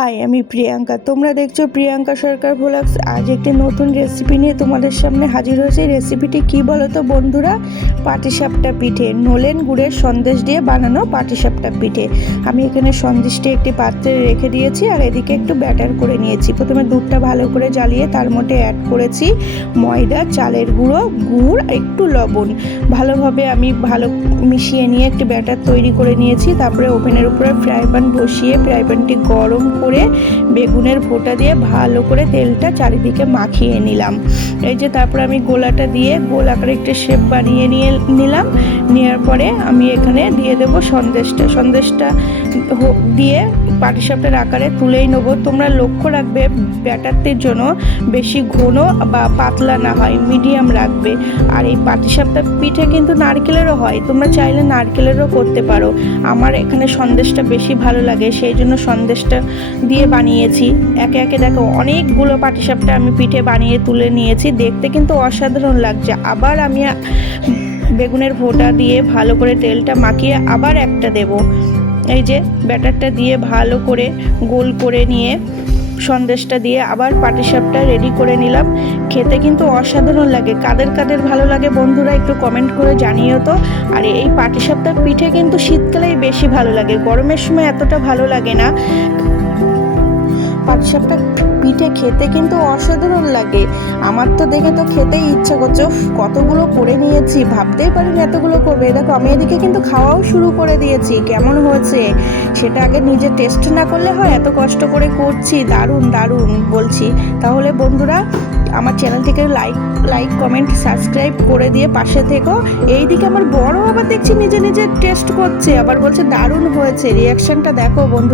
High, আমি প্রিয়াঙ্কা। তোমরা দেখছো প্রিয়াঙ্কা সরকার ভ্লগস। আজ একটি নতুন রেসিপি নিয়ে তোমাদের সামনে হাজির হয়েছে। রেসিপিটি কি বলো তো বন্ধুরা? পাটিসাপটা পিঠে, নলেন গুড়ের সন্দেশ দিয়ে বানানো পাটিসাপটা পিঠে। আমি এখানে সন্দেশটি একটি পাত্রে রেখে দিয়েছি আর এদিকে একটু ব্যাটার করে নিয়েছি। প্রথমে দুধটা ভালো করে জ্বালিয়ে তার মধ্যে অ্যাড করেছি ময়দা, চালের গুঁড়ো, গুড়, একটু লবণ। ভালোভাবে আমি মিশিয়ে নিয়ে একটি ব্যাটার তৈরি করে নিয়েছি। তারপরে ওভেনের উপরে ফ্রাই প্যান বসিয়ে ফ্রাই প্যানটি গরম করে বেগুনের ফোঁটা দিয়ে ভালো করে তেলটা চারিদিকে মাখিয়ে নিলাম। এই যে তারপর আমি গোলাটা দিয়ে গোল আকারে একটা শেপ বানিয়ে নিলাম। নেওয়ার পরে আমি এখানে দিয়ে দেবো সন্দেশটা দিয়ে পাটিসাপটার আকারে তুলেই নেবো। তোমরা লক্ষ্য রাখবে ব্যাটারটির জন্য বেশি ঘন বা পাতলা না হয়, মিডিয়াম রাখবে। আর এই পাটিসাপটা পিঠে কিন্তু নারকেলেরও হয়, তোমরা চাইলে নারকেলেরও করতে পারো। আমার এখানে সন্দেশটা বেশি ভালো লাগে, সেই জন্য সন্দেশটা দিয়ে বানিয়েছি। একে একে দেখো অনেকগুলো পাটিসাপটা আমি পিঠে বানিয়ে তুলে নিয়েছি। দেখতে কিন্তু অসাধারণ লাগছে। আবার আমি বেগুনের ফোঁটা দিয়ে ভালো করে তেলটা মাখিয়ে আবার একটা দেব। এই যে ব্যাটারটা দিয়ে ভালো করে গোল করে নিয়ে সন্দেশটা দিয়ে আবার পাটিসাপটা রেডি করে নিলাম। খেতে কিন্তু অসাধারণ লাগে। কাদের কাদের ভালো লাগে বন্ধুরা একটু কমেন্ট করে জানিও তো। আর এই পাটিসাপটা পিঠে কিন্তু শীতকালেই বেশি ভালো লাগে, গরমের সময় এতটা ভালো লাগে না। পাটিসাপটা পিঠে খেতে কিন্তু অসাধারণ লাগে। আমার তো দেখে তো খেতেই ইচ্ছা করছে। কতগুলো করে নিয়েছি, ভাবতেই পারিনি এতগুলো করবে। দেখো আমি এদিকে কিন্তু খাওয়াও শুরু করে দিয়েছি। কেমন হয়েছে সেটা আগে নিজে টেস্ট না করলে হয়? এত কষ্ট করে করছি, দারুণ দারুণ বলছি। তাহলে বন্ধুরা আমার চ্যানেলটিকে লাইক কমেন্ট সাবস্ক্রাইব করে দিয়ে পাশে থেকো। এইদিকে আমার বড় আবার দেখছি নিজে নিজে টেস্ট করছে, আবার বলছে দারুণ হয়েছে। রিয়াকশনটা দেখো বন্ধু।